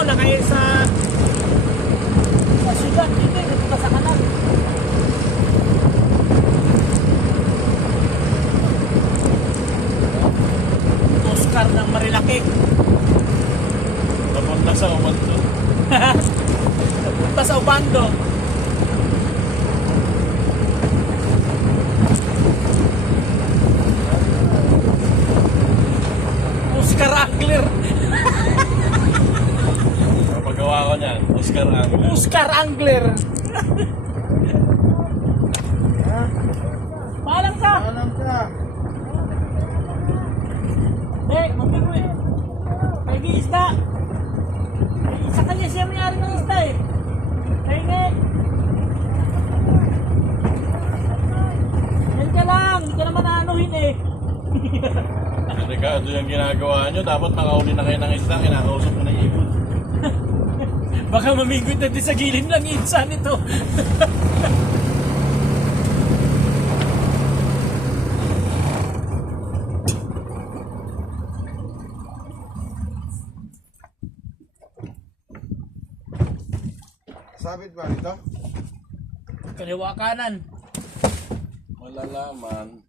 mo na kayo sa syudad, hindi, dito sa kanal. Oscar ng Marilaki. Papunta sa Ubando. Punta sa Ubando. Oscar Angler. Paggawa ko niyan, Oscar Angler. Oscar Angler. Paalam ka. Alam ka. Magbibuin. Kaya isda. Isa kanya siya may-ari ng isda eh. Kaya nga. Yan ka lang. Hindi ka naman aanuhin eh. Delikado yung ginagawa nyo. Dapat makauli na kayo ng isda. Kinakausap mo na yung ibon. Baka mamingwit na din sa gilid ng insan ito. Sabit ba ito? Kaliwa kanan. Malalaman.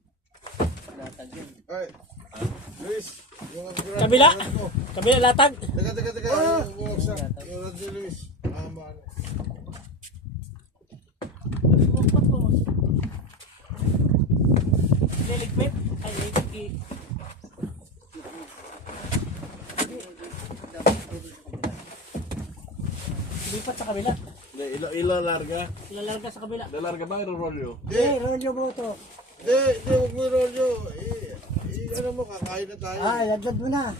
Ay, Luis, yung Kabila. Kabila latag. Teka. Yung bumagsak. Yung radyo, Luis. Mahama na. Liligpit. Ay, liligpit. Lipat sa kabila. Hindi, ilo larga. Lalarga sa kabila. Larga ba yung rolyo? Hindi, huwag mo rolyo. Ano mo, kakain na tayo. Laglag mo na.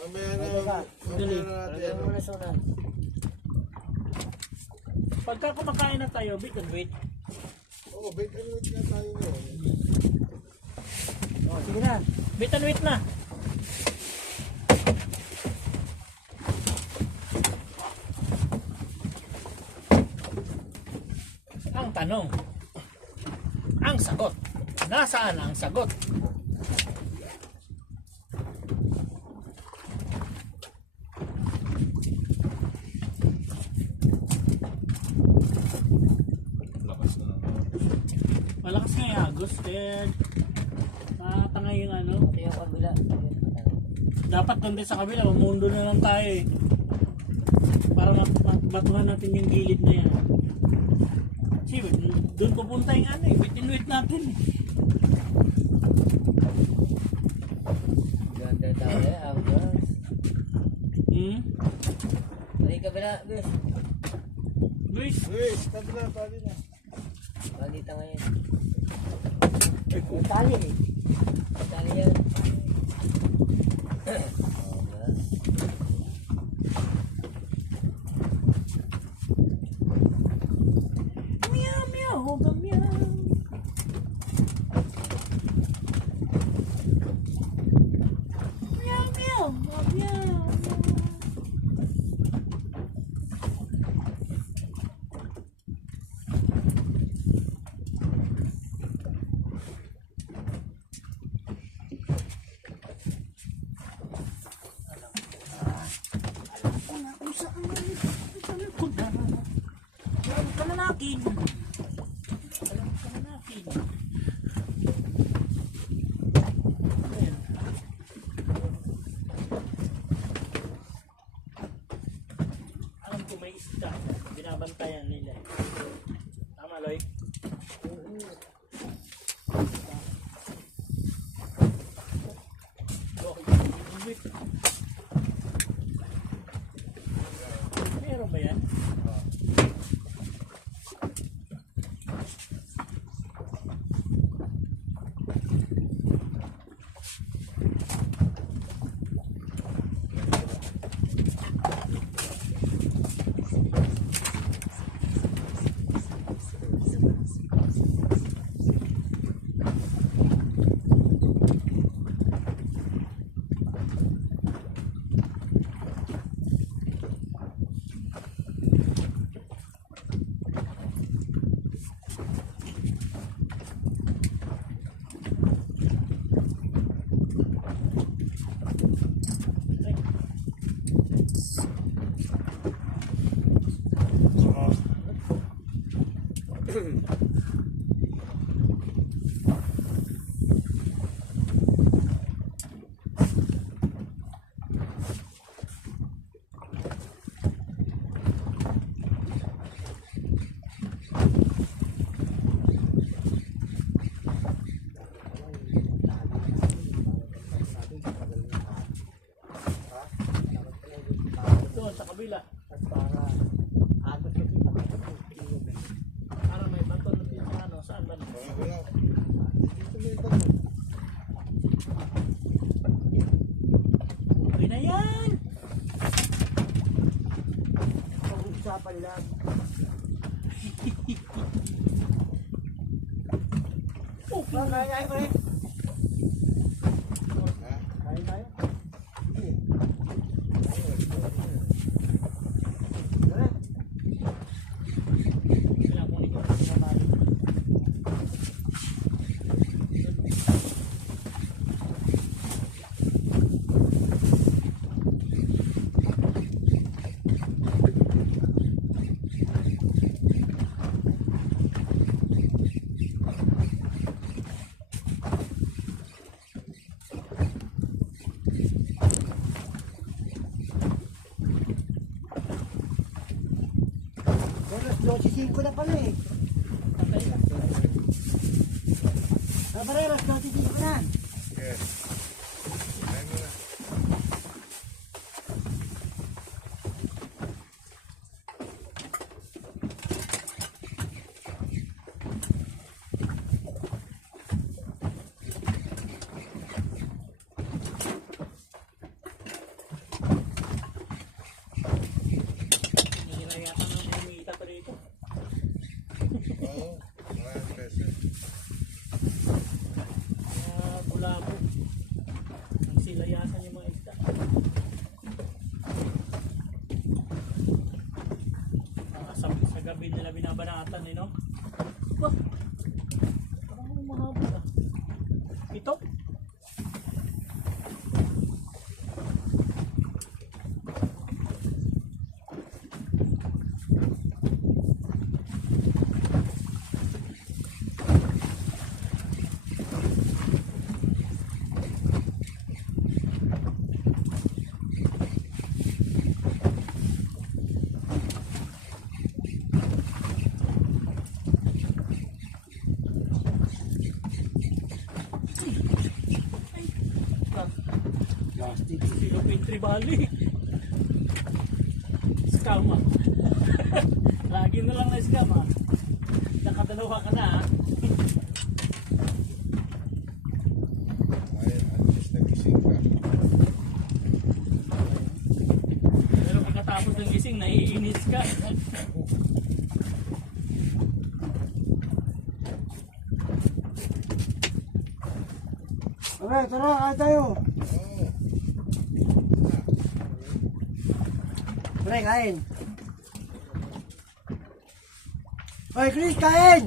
Mamaya na natin. Pagka kumakain na tayo, bit and wait. Oo, bait and wait na tayo ngayon. Sige na. Bit and wait na. Ang tanong, ang sagot, nasaan ang sagot? Lakas na. Malakas nga yung agos, kaya matangay yung ano. Ito yung kabila. Dapat doon din sa kabila, mamundo na lang tayo eh. Para batuhan natin yung gilid na yan. Kasi doon pupunta yung ano eh, wait and wait natin eh. Ganda tayo, agos. Ay, kabila, Luis. Luis, Luis, kabila, pali na. Balita ngayon. Tali eh. Tali yan. meow meow, hoga meow. Meow meow, hoga meow. Alam ka na natin. Ayan. Alam ko may isda. Binabantayan nila. Tama, Loy? Meron ba yan? Doon sa kabila. Para agos kasi Para may bato na dito sa ano. Saan ba? Wala. Dito may bago. Okay na yan. pag-usapan lang. Oh, Kaya ko rin. Ha? Kaya tayo. Sige. Tara. kailangan ko nito. Mamali. Pero 12.5 na pala eh. Patay ka. Pareras, 12.5 na. Okay. Kaya mo na. Hinihira yata ng kumita pa rito. Oo. Maraming pesos. Bulabo. Nagsilayasan yung mga isda. Sa gabi nila binabanatan eh, no? Wah! Parang mahaba ah. Ito? Plastic. Sino Pintri Bali? Scam ah. Lagi na lang na scam ah. Nakadalawa ka na ah. Ay, at least nagising ka. Pero pagkatapos ng gising, naiinis ka. Okay, tara, kaya tayo. Oo. Pre, kain. Hoy, Chris, kain!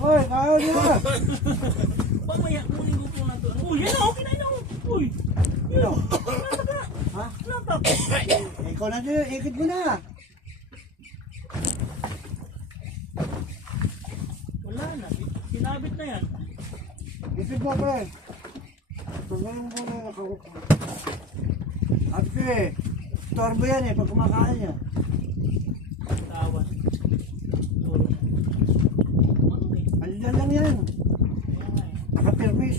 Hoy, kain nyo! Pamaya mo yung gupo na to. Uy, yan ako, kinain ako. Uy, Ano? nata ka. Ha? Nata. Ikaw na dyan, ikot mo na. Wala na, sinabit na yan. Ikot mo, pre. Tumayin mo na yung nakakot. At pre, storbo yan eh, pag kumakain niya. Tawan. Turo. Ano eh? Alilan lang yan. Kaya nga eh. Nakapirmis.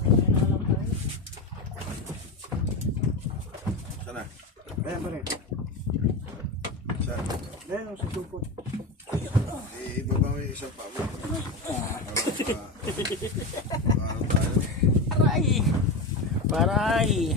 Kaya na lang tayo. Sana. Ayan, pre. Sana. Ayan, sa supot. Ibaba mo yung isang pamo. Para tayo. Aray! Paray!